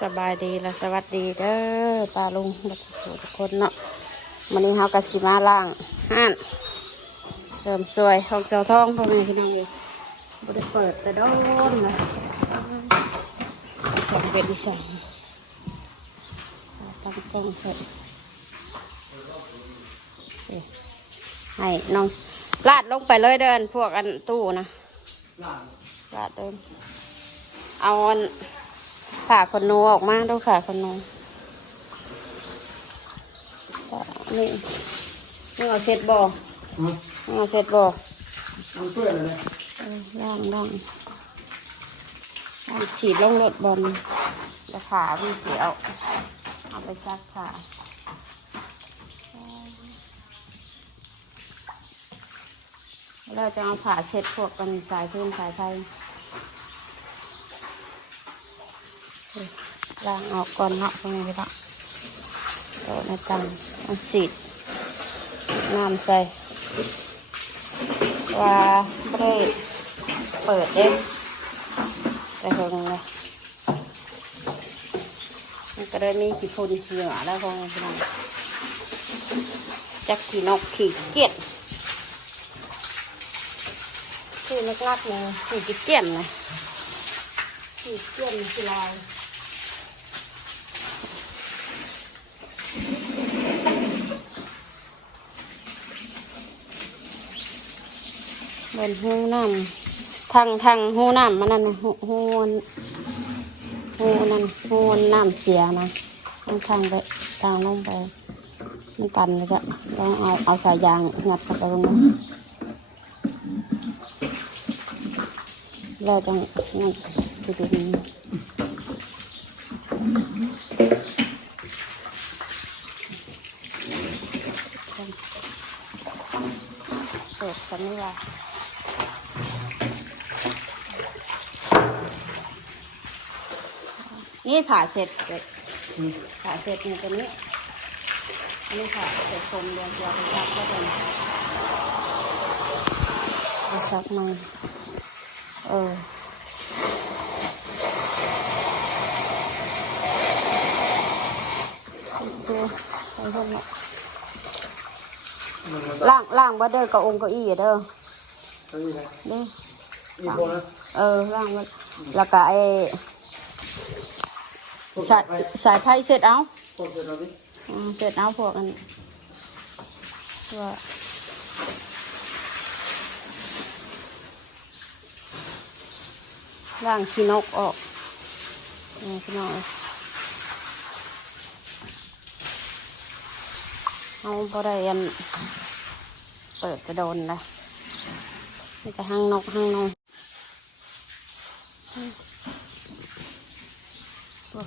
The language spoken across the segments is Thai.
สบายดีและสวัสดีเด้อป้าลุงทุกคนเนาะวันนี้เฮากะสิมาล่างห้านเริ่มสวยของเจ้าทองพ่อแม่พี่น้องเองบ่ได้เปิดแต่โดนนะสองเป็นที่สองตั้งกล้องเสร็จให้น้องลาดลงไปเลยเดินพวกอันตู้นะลาดเดินเอาอัน ขาคนนูออกมาดูขาคนนูนี่นี่เอาเช็ดบ่ออืมนี่เอาเช็ดบ่อมันเปื้อนเลยเออล่างล่างล่างฉีดลงรถบอลแล้วขาพี่เสียเอาเอาไปซักขาแล้วจะเอาผ้าเช็ดพวกกันสายพื้นสายไฟ ล้างออกก่อนเนาะตรงนี้ละโดนในตังมันสีดน้ำใส่ว่าไม่ได้เปิดเองแต่เพิ่งเลยมันก็เลยมีขี้ฝุ่นเหงื่อแล้วพอพี่น้องจักขี่นกขี่เกียจขี่นักลักเลยขี่เกียนเลยขี่เกียนขี่ลาย บนหูน้ำทางทางหูน้ำมันนั่นนะหูหูนหูนั่นหูน้ำเสียนะทางทางไปทางลงไปมันตันเลยจ้ะลองเอาเอาสายยางงัดเข้าไปตรงนั้นแล้วจังงัดดูดีเปิดกันนี่ว่า นี่ผ่าเสร็จเลยอืมผ่าเสร็จนี่ตัวนี้ อันนี้ค่ะเสร็จทรงเดียวเดียวไปซักแล้วกันไปซักมาเออดูไปพวกนี้มันมาล่างล่างบ่เด้อกับองค์เก้าอี้อะเด้อเฮ้ยนะเด้ออีโคนะเออล่างบ่แล้วก็ไอ้ สายสายไพ่เสร็จเอาพวกเสร็จแล้วดิอืมเสร็จเอาพวกอันว่าล่างขี้นกออกนี่พี่น้องเอ้ยเอาพอได้ยันเปิดกระโดนเลยนี่จะห้างนกห้างนงอืมโอ้ยพวก สว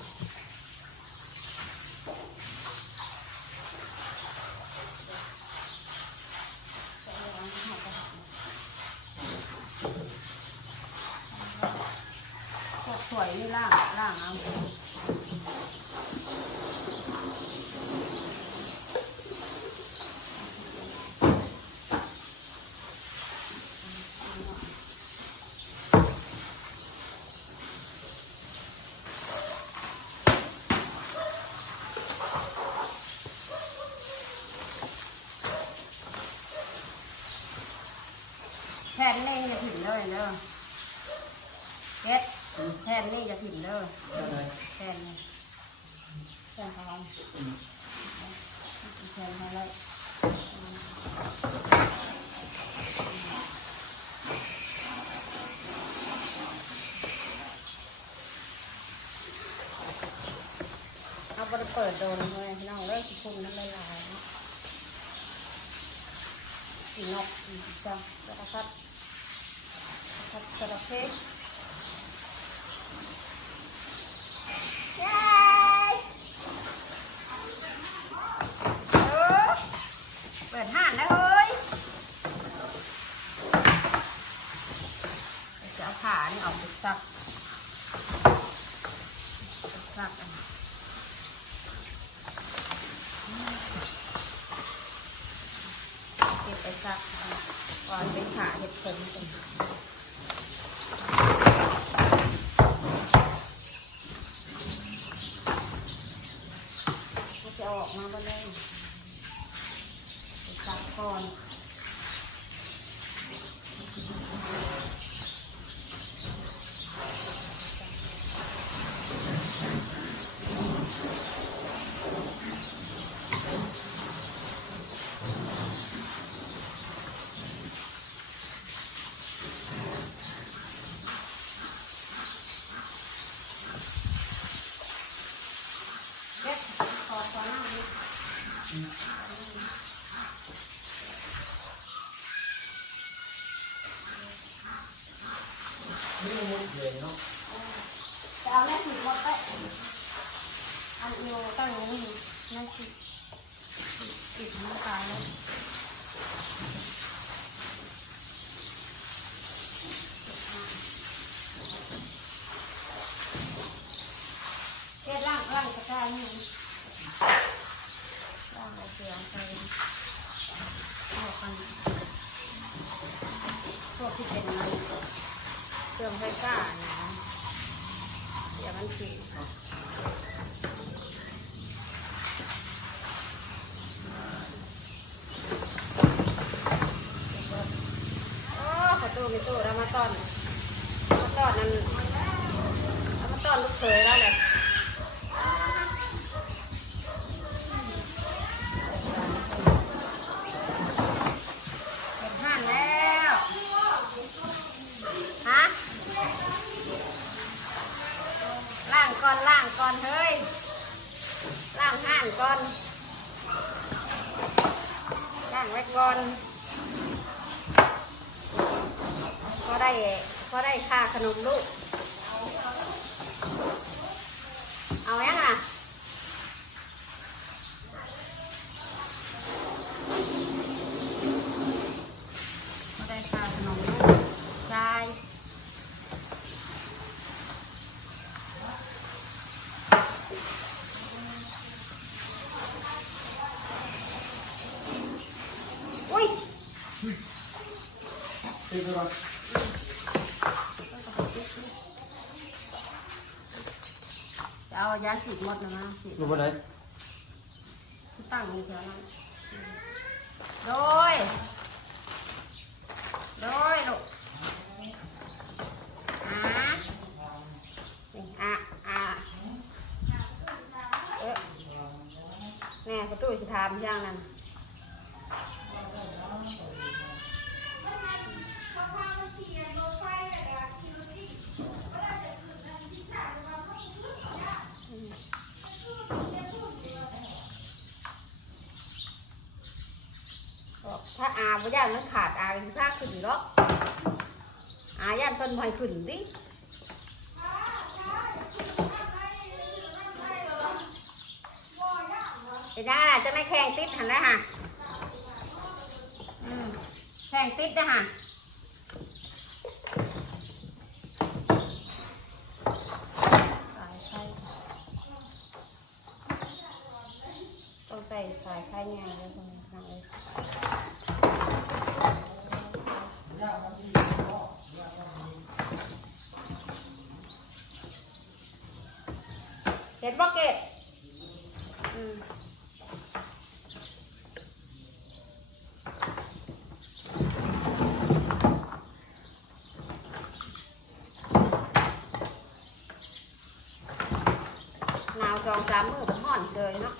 ยนี่ล่างล่างเอาแผ่นนี่อย่าถิ่นเลยเด้อเก็ดแผ่นนี่อย่าถิ่นเด้อ ได้ไหม แผ่นนี่แผ่นเขาแผ่นเขาเลย เอาไปเปิดโดนเลยน้องเลิกคุณน้ำลายลายเนาะสีนกจังสารพัดสารพัดสารเพชเปิดห้านนะเฮ้ยจะเอาขานี่ออกไปซักไปซักอันเก็บไปซักก่อน เป็นขาเห็ดเข็มกัน อกมาบ่เลยไปซักก่อน เด็ดขอขอหน้าดิ นี่มันมุด เย็นเนาะจะเอาแม่ถีบหมดไปอันโยตั้งนี้แม่ถีบติดน้ำตาลเลยเช็ดล่างล่างกระจายนี่ล่างเอาเสือใส่เอากันพวกที่เป็นอะไร เครื่องไฟฟ้านะเดี๋ยวมันขีดโอ้ประตูมีตู้แล้วมาต้อนมาต้อนนั่นเอามาต้อนลูกเคยแล้วเลยเห็นห่านแล้ว ฮะ ล่างก่อนล่างก่อนเฮ้ยล่างห่านก่อนล่าง ไว้ก่อน ก็ได้ก็ได้ค่าขนมลูก เอายังอะก็ได้ค่าขนมลูกใช่ อุ้ย ตีกันก่อน จะ เอายาสีดหมดนะมาสีดอยู่บนไหนตั้งอยู่แถวนั้นโดยโดยลูกอ่านี่อะอะเอ๊ะแน่ประตูสิถามย่างนั้น ถ้าอาบ่ย่านมันขาดอาสิพาขึ้นหรอกอาย่านเพิ่นบ่ให้ขึ้นดิเห็นได้จะไม่แข่งติดหันได้ฮะแข่งติดนะฮะสายไฟต้องใส่สายไฟงาด้วตรงนี้ทางเลย เห็ดบอกเกตอืมหนาวสองสามมือก็ห่อนเกินเนาะ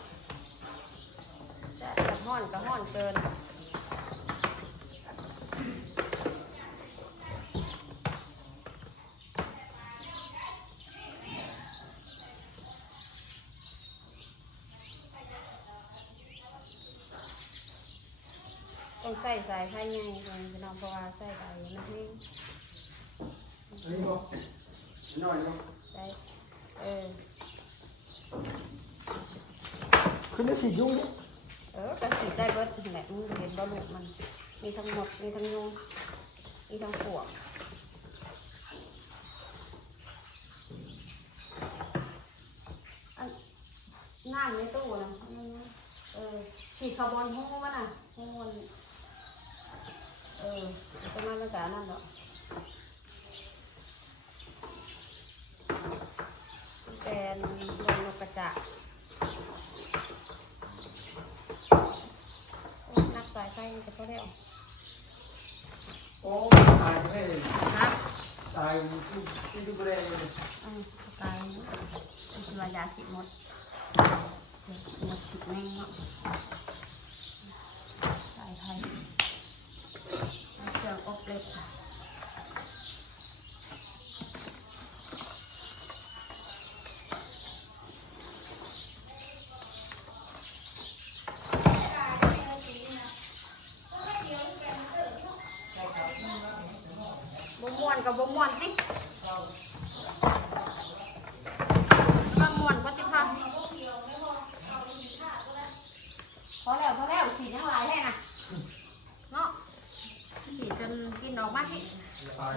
อนก็ห่อนเกินต้องใส่สายไฟใหญ่ก่อนพี่น้องเพราะว่าใส่ไปมันนี่อันนี้บ่น้อยบ่ใส่เออขึ้นได้สี่ยุ่งนี่ เออกระสีได้เบิดนั่นแหละมึงเห็นบอลูกมัน มีทั้งหมด มีทั้งยุงมีทั้งปวกอันน้ำในตู้นะเออฉีดคาร์บอนหูมันน่ะหูมันเออประมาณนั้นกนั่นหรอแกนลงนกกระจาบ ก็พอได้ออกโอ้ตายไม่ได้ฮะตายที่ที่ดูแลเลยอืมตายเป็นตัวยาสิหมดเดี๋ยวหมดสิแม่งเนาะตายไทยเอาเครื่องอบเล็ก 打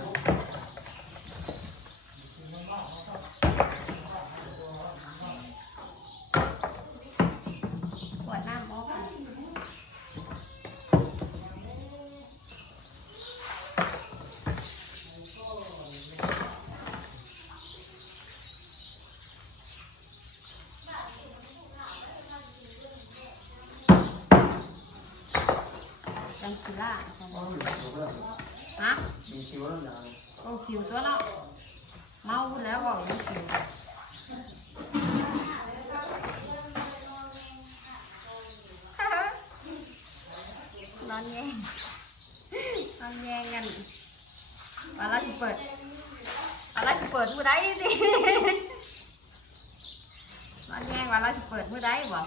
นอนแยงนอนแยงกันปลาเราสิเปิดปลาเราสิเปิดมือใดสินอนแยงปลาเราสิเปิดมือใดบ่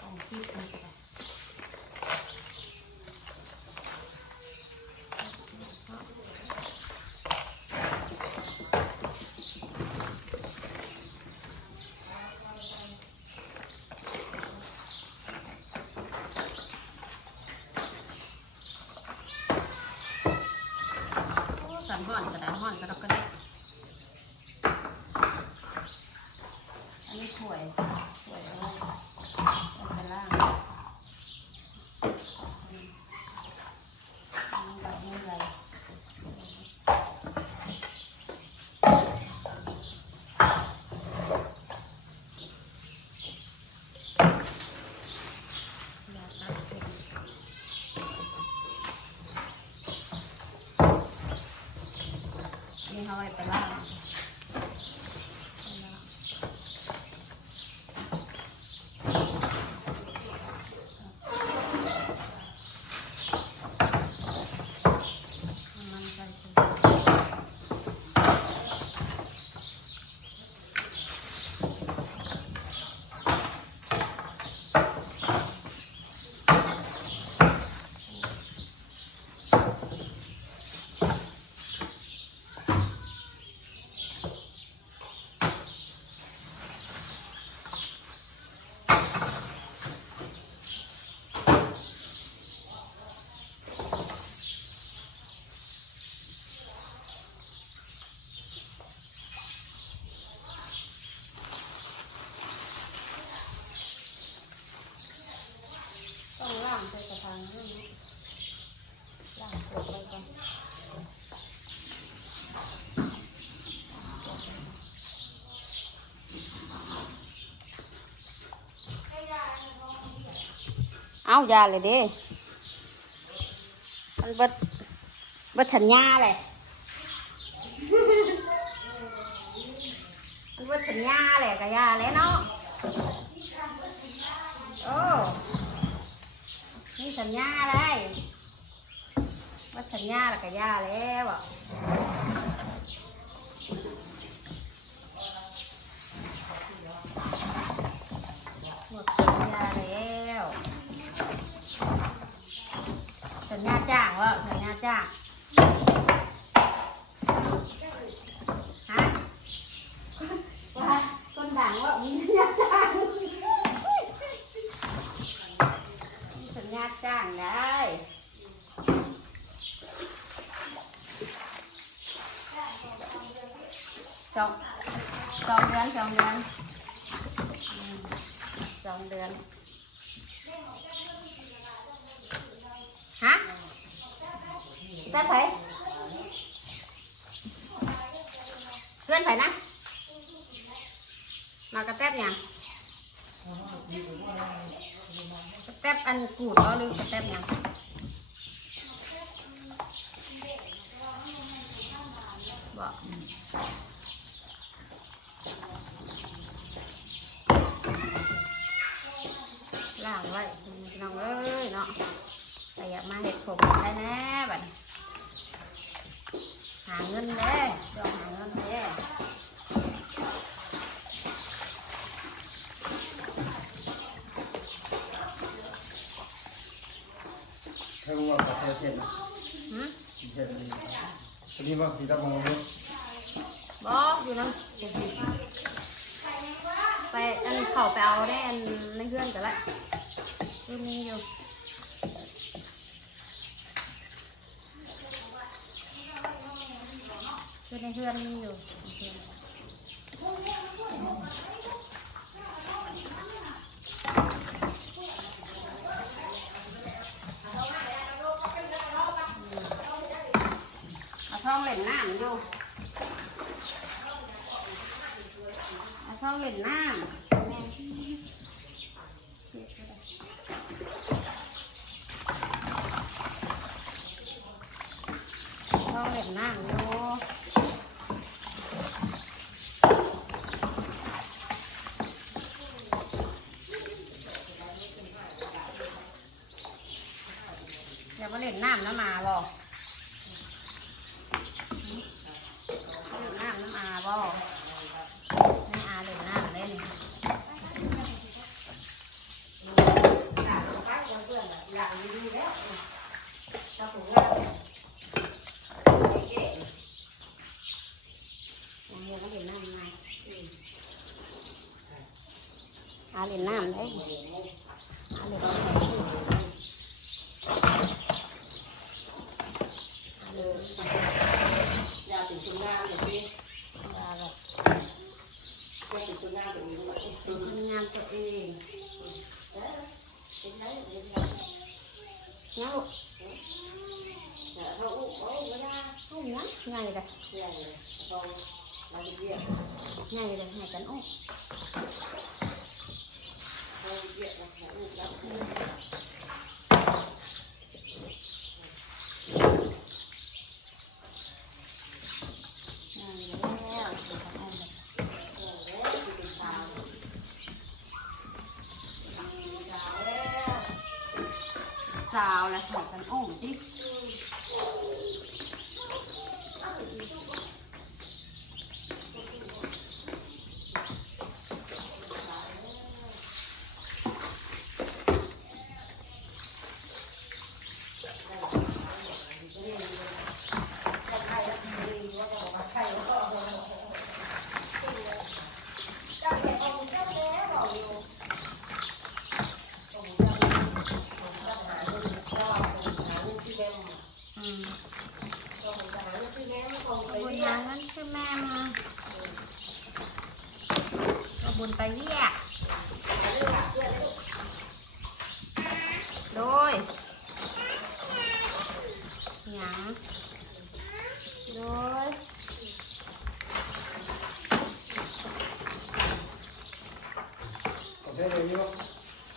ต้องคิดอีกอะโอ้สันห่อนกระดาษห่อนกระดกกระเดะอันนี้ถ้วยถ้วยเอาไว้เอาไปล่างอืมอันนี้ดอกนิ้วใหญ่อยาตัดเส้น นี่เขาไว้ไปล่างไปล่างน้ำมันใส่ถุงต้องล่างใส่กระถางนี่นะล่างกดไปก่อน เอายาเลยเด้มันเบิดเบิดสัญญาเลยมันเบิดสัญญาเลยกะยาเลยเนาะโอ้นี่สัญญาได้ว่าสัญญาแล้วก็ย่าแล้วอะหมดสัญญาแล้ว สัญ ญาจ้างวะสัญญาจ้างฮะว่าคนดังว่ามีสัญญาจ้างสัญญาจ้างได้สองสองเดือนสองเดือนอืมสองเดือน ฮะ แซ่บไผเพื่อนไผนะ มากระแทบยังกระแทบอันกูดเอาหรือกระแทบยังบอกล่างไว้น้องเอ้ยเนาะแต่อยากมาเห็ดผมได้แน่หาเงินเด้ยอมหาเงินเด้ เธอว่ากับเธอเช่น หืม สีเช่นนี้อันนี้ว่า สีดำมองเบออยู่นั่งไปอันเขาไปเอาได้อันในเพื่อนกันละคือมีอยู่คือในเพื่อนมีอยู่ เล่นน้ำอยู่เอาท้องเล่นน้ำท้องเล่นน้ำอยู่อย่ามาเล่นน้ำน้ำมาบอกเล่นน้ำน้ำอาบอกไม่อาเล่นน้ำเล่น ยังเรียนก็เรียนน้ำมาอาเรียนน้ำได้อาเรียนน้ำอาเรียน ยาติดคุณงามอย่างนี้ ยาแบบ ยาติดคุณงามอย่างนี้หมด เป็นคนงานตัวเอง เออเป็นไรเป็นไร เงา แต่เขาอุ้มโอ้ไม่ได้ อุ้ม นะไงเลย เชื่อเลยเขามาเรียก ไงเลยให้กันอุ้ม เขาเรียกมาอุ้มแล้ว ไงแล้วให้กันอุ้ม เออแล้วที่เป็นสาวสาวแล้ว สาวแล้วให้กันอุ้มสิอืมบุญหาเงินคือแม่มาก็บุญไปเรียกโดยหยังโดย กับเธอเลยนี่ว่าสีแดงอย่าง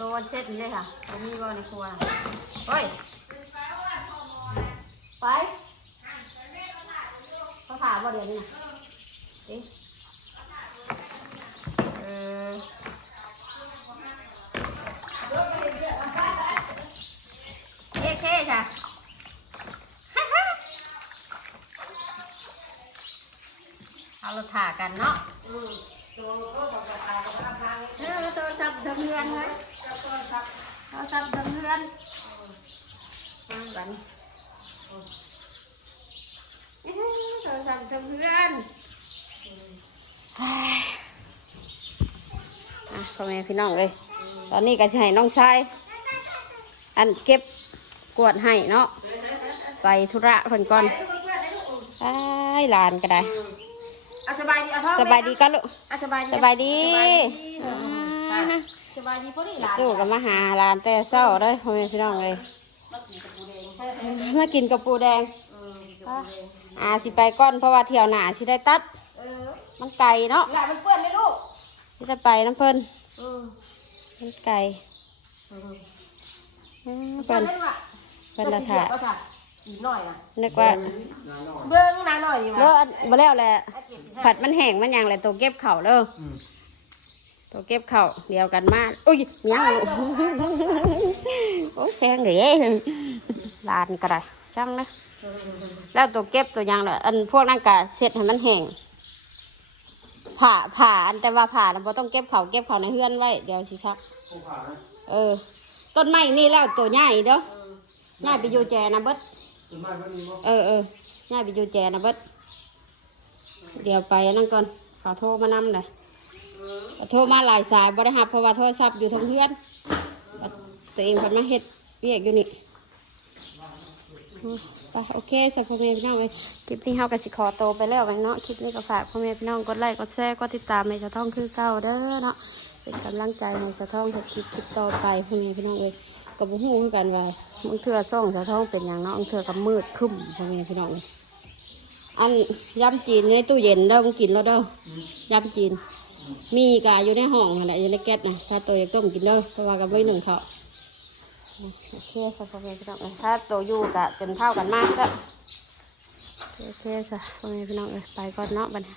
ตัวเช็ดนี่เลยค่ะตัวนี้ก็ในครัวเฮ้ย ไปเขาถามว่าเดี๋ยวนี้นะเออเท่เท่จ้ะเอาเราถ่ากันเนาะ อืมตัวสับตากับอาพางเออโทรศัพท์เดิมเรือนเลยโทรศัพท์เดิมเรือนฟังกันเอ้ยโทรศัพท์เดิมเรือนเฮ้ยอะพ่อแม่พี่น้องเลยตอนนี้ก็จะให้น้องชายอันเก็บกวดให้เนาะไปธุระคนก่อนไอ้หลานก็ได้ อะสบายดีอะท้องสบายดีก็ลูกอะสบายดีสบายดีอะสบายดีพอดีหลานจู่กับมาหาหลานแต่เศร้าเลยพ่อแม่พี่น้องเลยมากินกับปูแดงมากินกับปูแดงเออกินกับปูแดงอาสิไปก้อนเพราะว่าเที่ยวหนาสิได้ตัดเออมันไก่เนาะหลานมันเปื้อนไหมลูกสิได้ไปน้ำเพิ่นเออมันไก่เอออืมเปื้เพิ่อนนเล่นว่ะเพิ่นละถ่าก็ถ่า อีกหน่อยนะนึกว่าน้าหน่อยเบิ้งนางหน่อยดีเลิวะกบ่แล้วแหละ ผัดมันแห้งมันหยังแหละตัวเก็บเข่าวเด้ออืมตัวเก็บเข่าวเดียวกันมากอุ้ยยังลูกโอ้ยแข็งเหลยลานก็ได้ช่างนะแล้วตัวเก็บตัวหยังเลยอันพวกนั้นก็เสร็จให้มันแห้งผ่าผ่าอันแต่ว่าผ่าเราต้องเก็บเขาวเก็บเขาวในเฮือนไว้เดี๋ยวสิซักผู้ผ่านะเออ ต้นไม้นี่แล้วตัวใหญ่เด้อใหญ่ไปอยู่แจนะเบิด ต้นไม้ก็มีบ่เออเออใหญ่ไปอยู่แจนะเบิดเดี๋ยวไปอันนั่นก่อนขอโทรมานำเลยขอโทรมาหลายสายบ่ได้หับเพราะว่าโทรศัพท์อยู่ทางเพื่อนตัวเองเพันมาเฮ็ดเวียกอยู่นี่อืมไปโอเคสำหรับพ่อแม่พี่น้องเลยคลิปนี้เฮาก็สิขอโตวไปแล้วไว้เนาะคลิปนี้ก็ฝากพ่อแม่พี่น้องกดไลค์กดแชร์กดติดตามในสะท้องคือเก่าเด้อเนาะเป็นกำลังใจให้สะท้องเฮ็ดคลิปคลิปต่อไปพ่อแม่พี่น้องเอ้ย ก็บ่ฮู้คือกันว่าบางเทื่อช่องสะท้องเป็นหยังเนาะบางเทื่อก็มืดครึ้มพ่อแม่พี่น้องเอ้ยอันยำจีนในตู้เย็นเด้อมึงกินแล้วเด้อยำจีน มีกะอยู่ในห้องนั่นแหละอยู่ในแก๊สนะถ้าตัวอยากต้มกินเด้อเพราะว่ากับไว้หนึ่งเขาโอเคสะพ่อแม่พี่น้องเอ้ยถ้าตัวอยู่กะจนเท่ากันมากแล้วโอเคสะพ่อแม่พี่น้องเอ้ยไปก่อนเนาะบัดนี้